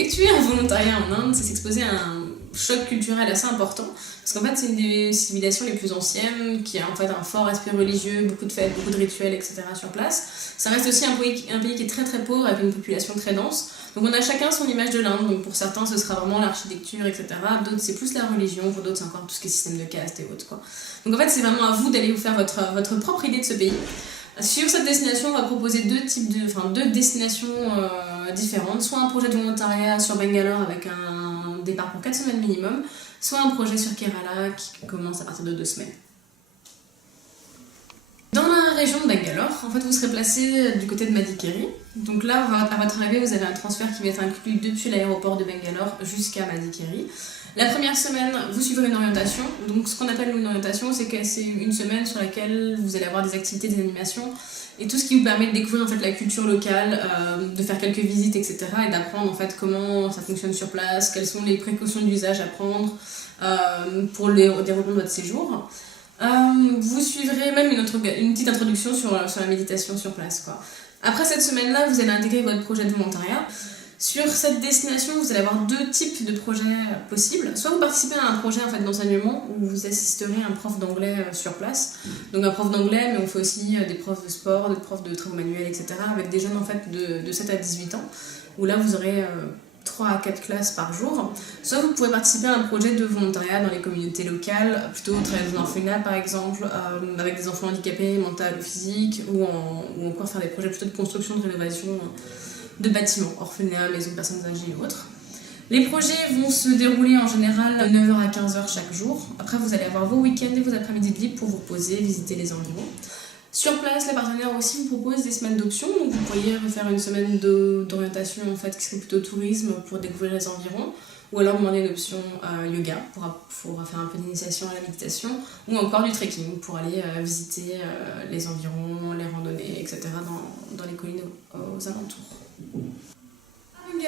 Effectuer un volontariat en Inde, c'est s'exposer à un choc culturel assez important, parce qu'en fait c'est une des civilisations les plus anciennes, qui a en fait un fort aspect religieux, beaucoup de fêtes, beaucoup de rituels, etc. sur place. Ça reste aussi un pays qui est très très pauvre, avec une population très dense. Donc on a chacun son image de l'Inde, donc pour certains ce sera vraiment l'architecture, etc. D'autres c'est plus la religion, pour d'autres c'est encore tout ce qui est système de caste et autres, quoi. Donc en fait c'est vraiment à vous d'aller vous faire votre propre idée de ce pays. Sur cette destination, on va proposer deux destinations différentes. Soit un projet de volontariat sur Bangalore avec un départ pour 4 semaines minimum, soit un projet sur Kerala qui commence à partir de 2 semaines. Dans la région de Bangalore, en fait, vous serez placé du côté de Madikeri. Donc là, à votre arrivée, vous avez un transfert qui va être inclus depuis l'aéroport de Bangalore jusqu'à Madikeri. La première semaine, vous suivrez une orientation. Donc ce qu'on appelle une orientation, c'est que c'est une semaine sur laquelle vous allez avoir des activités, des animations et tout ce qui vous permet de découvrir en fait la culture locale, de faire quelques visites, etc. et d'apprendre en fait comment ça fonctionne sur place, quelles sont les précautions d'usage à prendre pour le déroulement de votre séjour. Vous suivrez même une petite introduction sur la méditation sur place, quoi. Après cette semaine-là, vous allez intégrer votre projet de volontariat. Sur cette destination, vous allez avoir 2 types de projets possibles. Soit vous participez à un projet en fait, d'enseignement où vous assisterez à un prof d'anglais sur place. Donc un prof d'anglais, mais on fait aussi des profs de sport, des profs de travaux manuels, etc. avec des jeunes en fait, de 7 à 18 ans, où là vous aurez 3 à 4 classes par jour. Soit vous pouvez participer à un projet de volontariat dans les communautés locales, plutôt travailler dans un orphelinat par exemple, avec des enfants handicapés, mental ou physique, ou encore faire des projets plutôt de construction, de rénovation de bâtiments, orphelinats, maisons de personnes âgées et autres. Les projets vont se dérouler en général de 9h à 15h chaque jour. Après, vous allez avoir vos week-ends et vos après-midi de libre pour vous reposer, visiter les environs. Sur place, les partenaires aussi vous proposent des semaines d'options. Donc vous pourriez faire une semaine d'orientation en fait, qui serait plutôt tourisme pour découvrir les environs. Ou alors demander une option yoga pour faire un peu d'initiation à la méditation. Ou encore du trekking pour aller visiter les environs, les randonnées, etc. dans les collines aux alentours.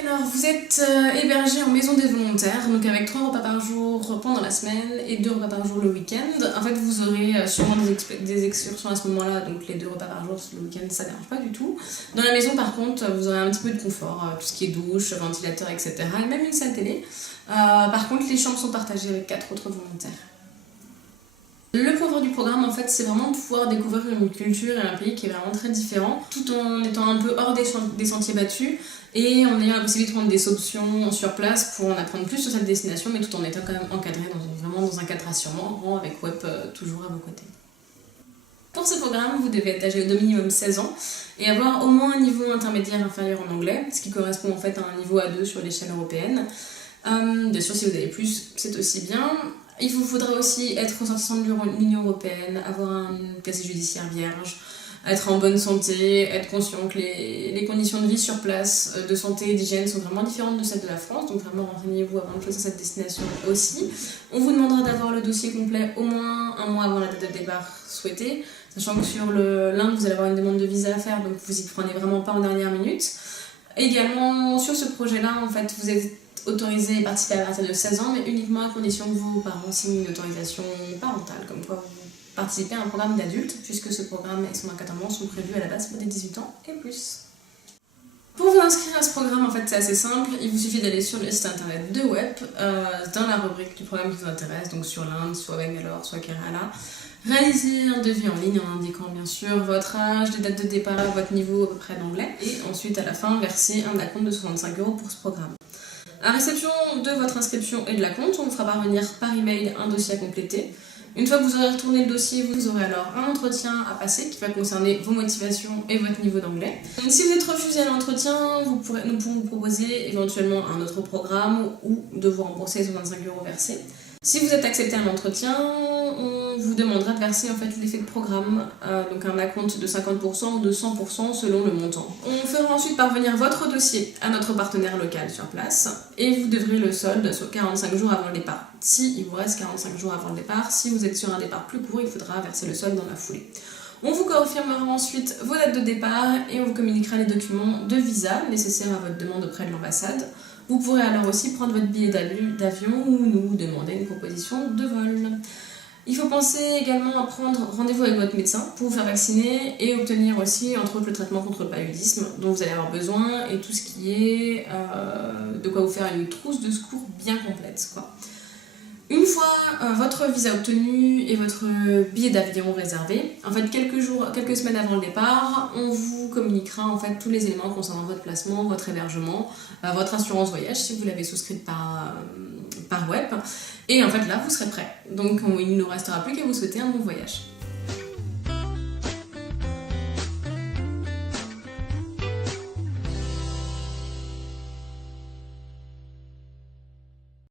Alors, vous êtes hébergé en maison des volontaires, donc avec 3 repas par jour pendant la semaine et 2 repas par jour le week-end. En fait, vous aurez sûrement des excursions à ce moment-là, donc les 2 repas par jour le week-end, ça ne dérange pas du tout. Dans la maison, par contre, vous aurez un petit peu de confort, tout ce qui est douche, ventilateur, etc. et même une salle télé. Par contre, les chambres sont partagées avec 4 autres volontaires. Le point fort du programme, en fait, c'est vraiment de pouvoir découvrir une culture et un pays qui est vraiment très différent, tout en étant un peu hors des sentiers battus et en ayant la possibilité de prendre des options sur place pour en apprendre plus sur cette destination, mais tout en étant quand même encadré vraiment dans un cadre rassurant, avec web toujours à vos côtés. Pour ce programme, vous devez être âgé de minimum 16 ans et avoir au moins un niveau intermédiaire inférieur en anglais, ce qui correspond en fait à un niveau A2 sur l'échelle européenne. Bien sûr, si vous avez plus, c'est aussi bien. Il vous faudra aussi être ressortissant de l'Union européenne, avoir un casier judiciaire vierge, être en bonne santé, être conscient que les conditions de vie sur place, de santé et d'hygiène sont vraiment différentes de celles de la France, donc vraiment renseignez-vous avant de choisir cette destination aussi. On vous demandera d'avoir le dossier complet au moins un mois avant la date de départ souhaitée, sachant que sur l'Inde, vous allez avoir une demande de visa à faire, donc vous y prenez vraiment pas en dernière minute. Également, sur ce projet-là, en fait, vous êtes autorisé et participer à partir de 16 ans, mais uniquement à condition que vos parents signent une autorisation parentale, comme quoi vous participez à un programme d'adulte, puisque ce programme et son encadrement sont prévus à la base pour des 18 ans et plus. Pour vous inscrire à ce programme, en fait, c'est assez simple. Il vous suffit d'aller sur le site internet de Web, dans la rubrique du programme qui vous intéresse, donc sur l'Inde, soit Bangalore, soit Kerala. Réaliser un devis en ligne en indiquant bien sûr votre âge, les dates de départ, votre niveau à peu près d'anglais, et ensuite à la fin verser un acompte de 65 € pour ce programme. À réception de votre inscription et de l'acompte, on vous fera parvenir par email un dossier à compléter. Une fois que vous aurez retourné le dossier, vous aurez alors un entretien à passer qui va concerner vos motivations et votre niveau d'anglais. Si vous êtes refusé à l'entretien, nous pourrons vous proposer éventuellement un autre programme ou de vous rembourser les 25 € versés. Si vous êtes accepté à l'entretien, on vous demandera de verser en fait l'effet de programme, donc un acompte de 50% ou de 100% selon le montant. On fera ensuite parvenir votre dossier à notre partenaire local sur place et vous devrez le solde sur 45 jours avant le départ. Si il vous reste 45 jours avant le départ, si vous êtes sur un départ plus court, il faudra verser le solde dans la foulée. On vous confirmera ensuite vos dates de départ et on vous communiquera les documents de visa nécessaires à votre demande auprès de l'ambassade. Vous pourrez alors aussi prendre votre billet d'avion ou nous demander une proposition de vol. Il faut penser également à prendre rendez-vous avec votre médecin pour vous faire vacciner et obtenir aussi, entre autres, le traitement contre le paludisme dont vous allez avoir besoin et tout ce qui est de quoi vous faire une trousse de secours bien complète, quoi. Une fois votre visa obtenu et votre billet d'avion réservé, en fait quelques semaines avant le départ, on vous communiquera en fait tous les éléments concernant votre placement, votre hébergement, votre assurance voyage si vous l'avez souscrite par web. Et en fait là vous serez prêt. Donc il ne nous restera plus qu'à vous souhaiter un bon voyage.